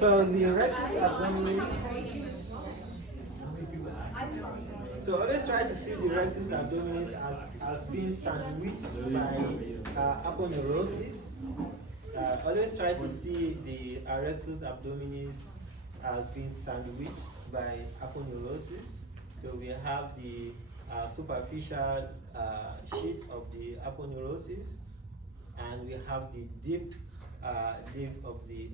So the rectus abdominis. So always try to see the rectus abdominis as being sandwiched by aponeurosis. Always try to see the rectus abdominis as being sandwiched by aponeurosis. So we have the superficial sheet of the aponeurosis, and we have the deep leaf of the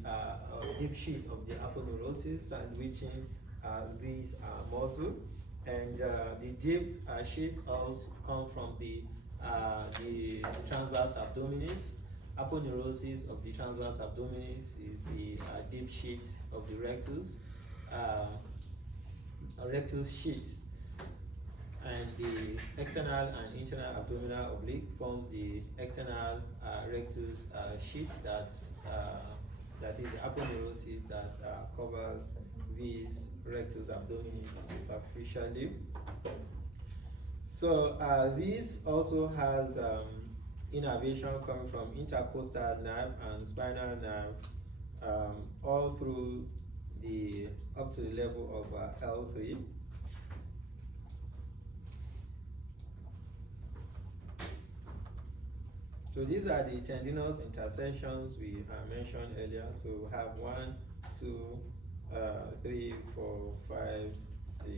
deep sheet of the aponeurosis sandwiching these muscle, and the deep sheet also come from the transverse abdominis. Aponeurosis of the transverse abdominis is the deep sheet of the rectus, rectus sheets, and the external and internal abdominal oblique forms the external rectus sheet that is the aponeurosis that covers these rectus abdominis superficially. So this also has innervation coming from intercostal nerve and spinal nerve all through the up to the level of L3. So these are the tendinous intersections we mentioned earlier. So we have 1, 2, 3, 4, 5, 6.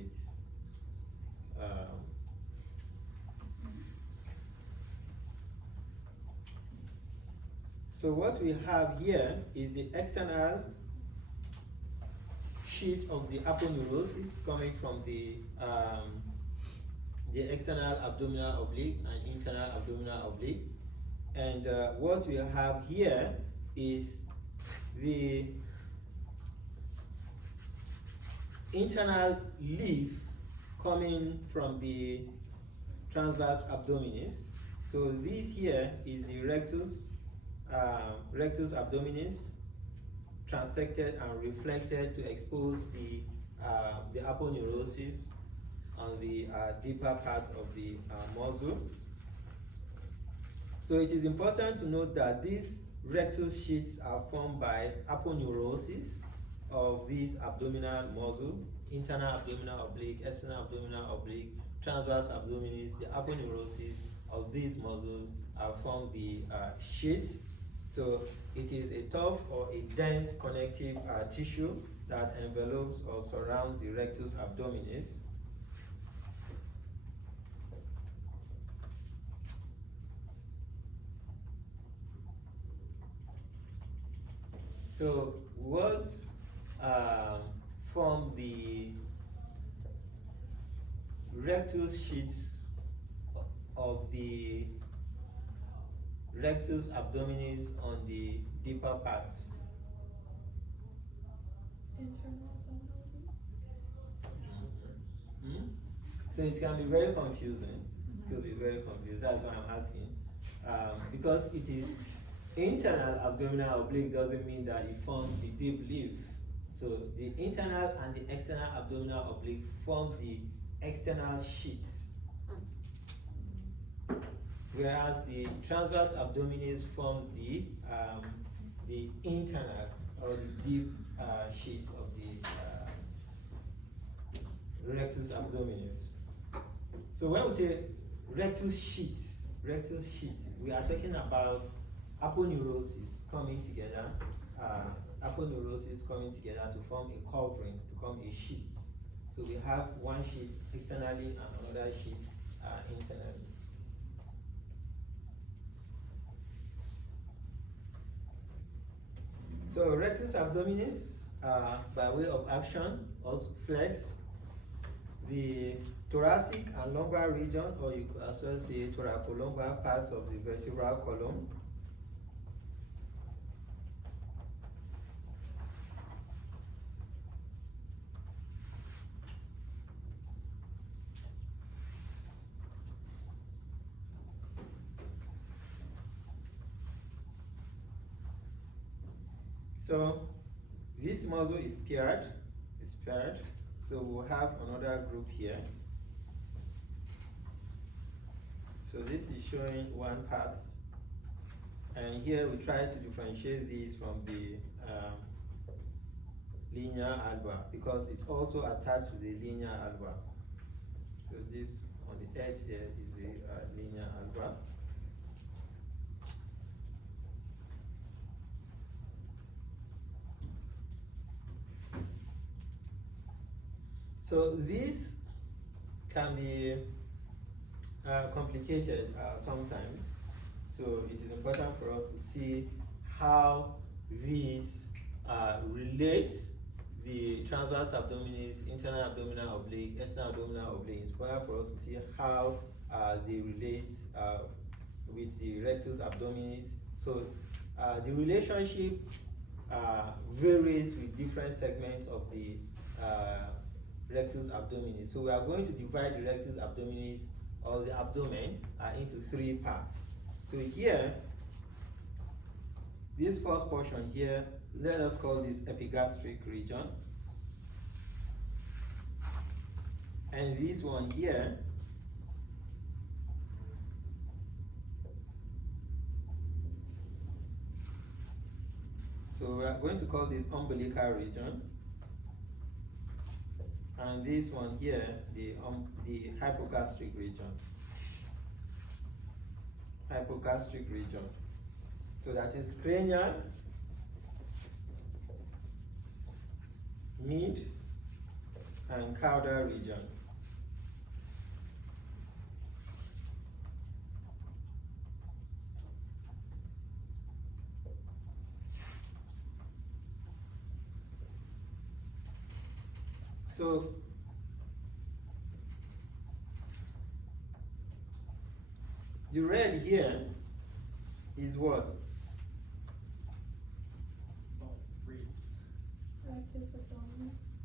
So what we have here is the external sheet of the aponeurosis coming from the external abdominal oblique and internal abdominal oblique. And what we have here is the internal leaf coming from the transverse abdominis. So this here is the rectus abdominis transected and reflected to expose the aponeurosis on the deeper part of the muscle. So it is important to note that these rectus sheets are formed by aponeurosis of these abdominal muscle, internal abdominal oblique, external abdominal oblique, transverse abdominis. The aponeurosis of these muscles form the sheets. So it is a tough or a dense connective tissue that envelopes or surrounds the rectus abdominis. So what form the rectus sheets of the rectus abdominis on the deeper parts? So it can be very confusing. It will be very confusing. That's why I'm asking. Because it is internal abdominal oblique doesn't mean that it forms the deep leaf. So the internal and the external abdominal oblique form the external sheets, whereas the transverse abdominis forms the internal or the deep sheet of the rectus abdominis. So when we say rectus sheet, we are talking about aponeurosis coming together, to form a covering, to form a sheet. So we have one sheet externally and another sheet internally. So rectus abdominis, by way of action, also flex the thoracic and lumbar region, or you could as well say thoracolumbar parts of the vertebral column. So this muscle is paired. So we'll have another group here. So this is showing one part, and here we try to differentiate these from the linear alba because it also attached to the linear alba. So this on the edge here is the linear alba. So this can be complicated sometimes. So it is important for us to see how this relates the transverse abdominis, internal abdominal oblique, external abdominal oblique. It's important for us to see how they relate with the rectus abdominis. So the relationship varies with different segments of the rectus abdominis. So we are going to divide the rectus abdominis or the abdomen into 3 parts. So here, this first portion here, let us call this epigastric region. And this one here, so we are going to call this umbilical region. And this one here, the hypogastric region. Hypogastric region. So that is cranial, mid, and caudal region. So the red here is what?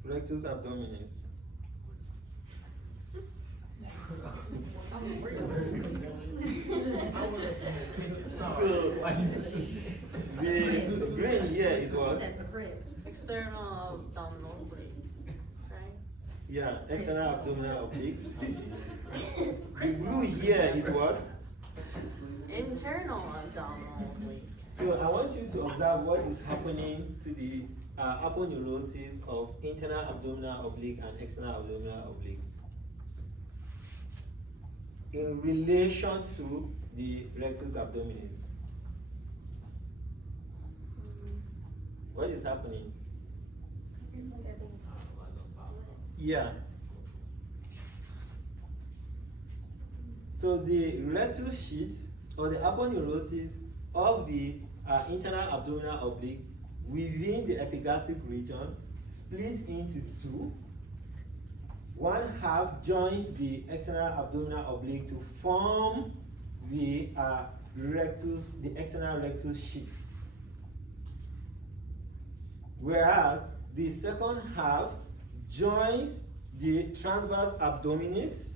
Rectus abdominis. So the green here is what? External abdominal oblique, right? Yeah, external abdominal oblique. The blue here is what? Internal abdominal oblique. So I want you to observe what is happening to the aponeurosis of internal abdominal oblique and external abdominal oblique in relation to the rectus abdominis. What is happening? Yeah. So the rectus sheath or the aponeurosis of the internal abdominal oblique within the epigastric region splits into 2. One half joins the external abdominal oblique to form the rectus, the external rectus sheath. Whereas the second half joins the transverse abdominis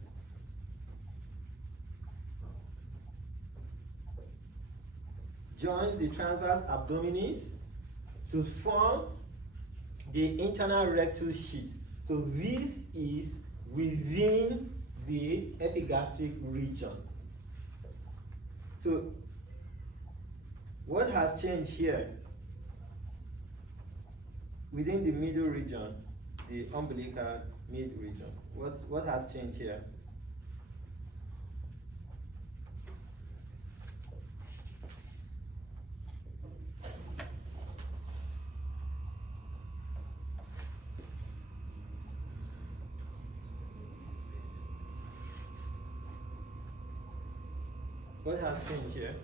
to form the internal rectus sheath. So this is within the epigastric region. So what has changed here? Within the middle region, the umbilical mid region, what has changed here? What has changed here?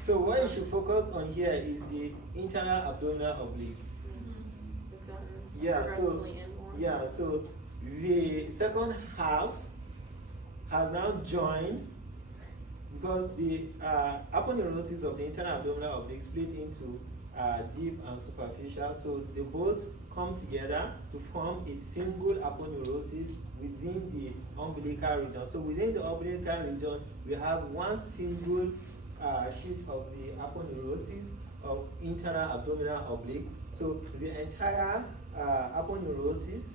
So what you should focus on here is the internal abdominal oblique. So the second half has now joined because the aponeurosis of the internal abdominal oblique split into deep and superficial. So they both come together to form a single aponeurosis within the umbilical region. So within the umbilical region, we have one single sheet of the aponeurosis of internal abdominal oblique. So the entire aponeurosis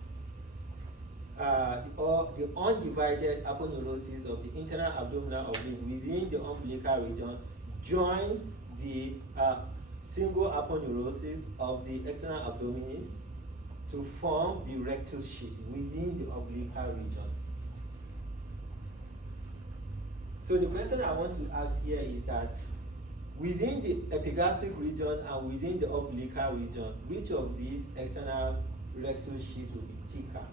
or the undivided aponeurosis of the internal abdominal oblique within the umbilical region joins the single aponeurosis of the external abdominis to form the rectus sheath within the umbilical region. So the question I want to ask here is that within the epigastric region and within the umbilical region, which of these external rectus sheath will be thicker?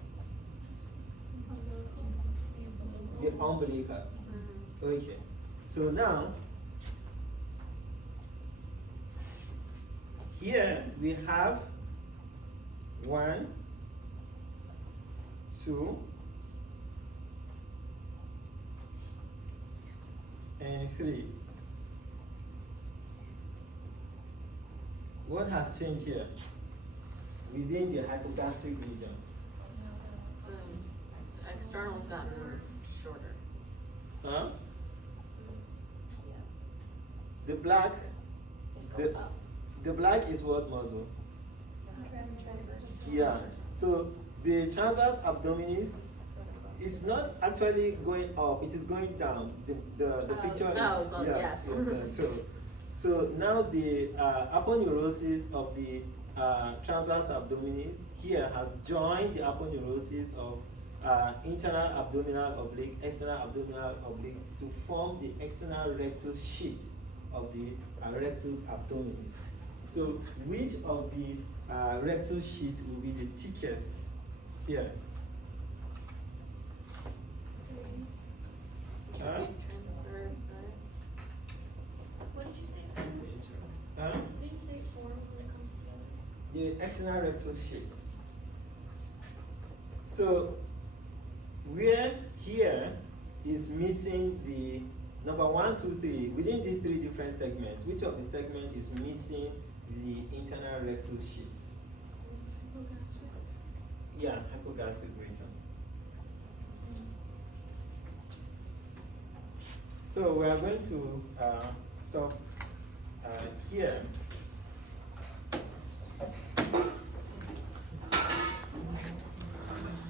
The umbilical. Okay. So now, here we have 1, 2, and 3. What has changed here within the hypogastric region? External's gotten shorter. Huh? The black, the black is what muscle? Yeah. So the transverse abdominis is not actually going up; it is going down. The picture is yes. So now the aponeurosis of the transverse abdominis here has joined the aponeurosis of internal abdominal oblique, external abdominal oblique to form the external rectus sheath of the rectus abdominis. So which of the rectus sheath will be the thickest here? Huh? What did you say? Huh? What did you say form when it comes together? The external rectus sheath. So where here is missing the number 1, 2, 3 within these 3 different segments, which of the segment is missing the internal rectus sheath? Yeah, hypogastric region. So we are going to stop here.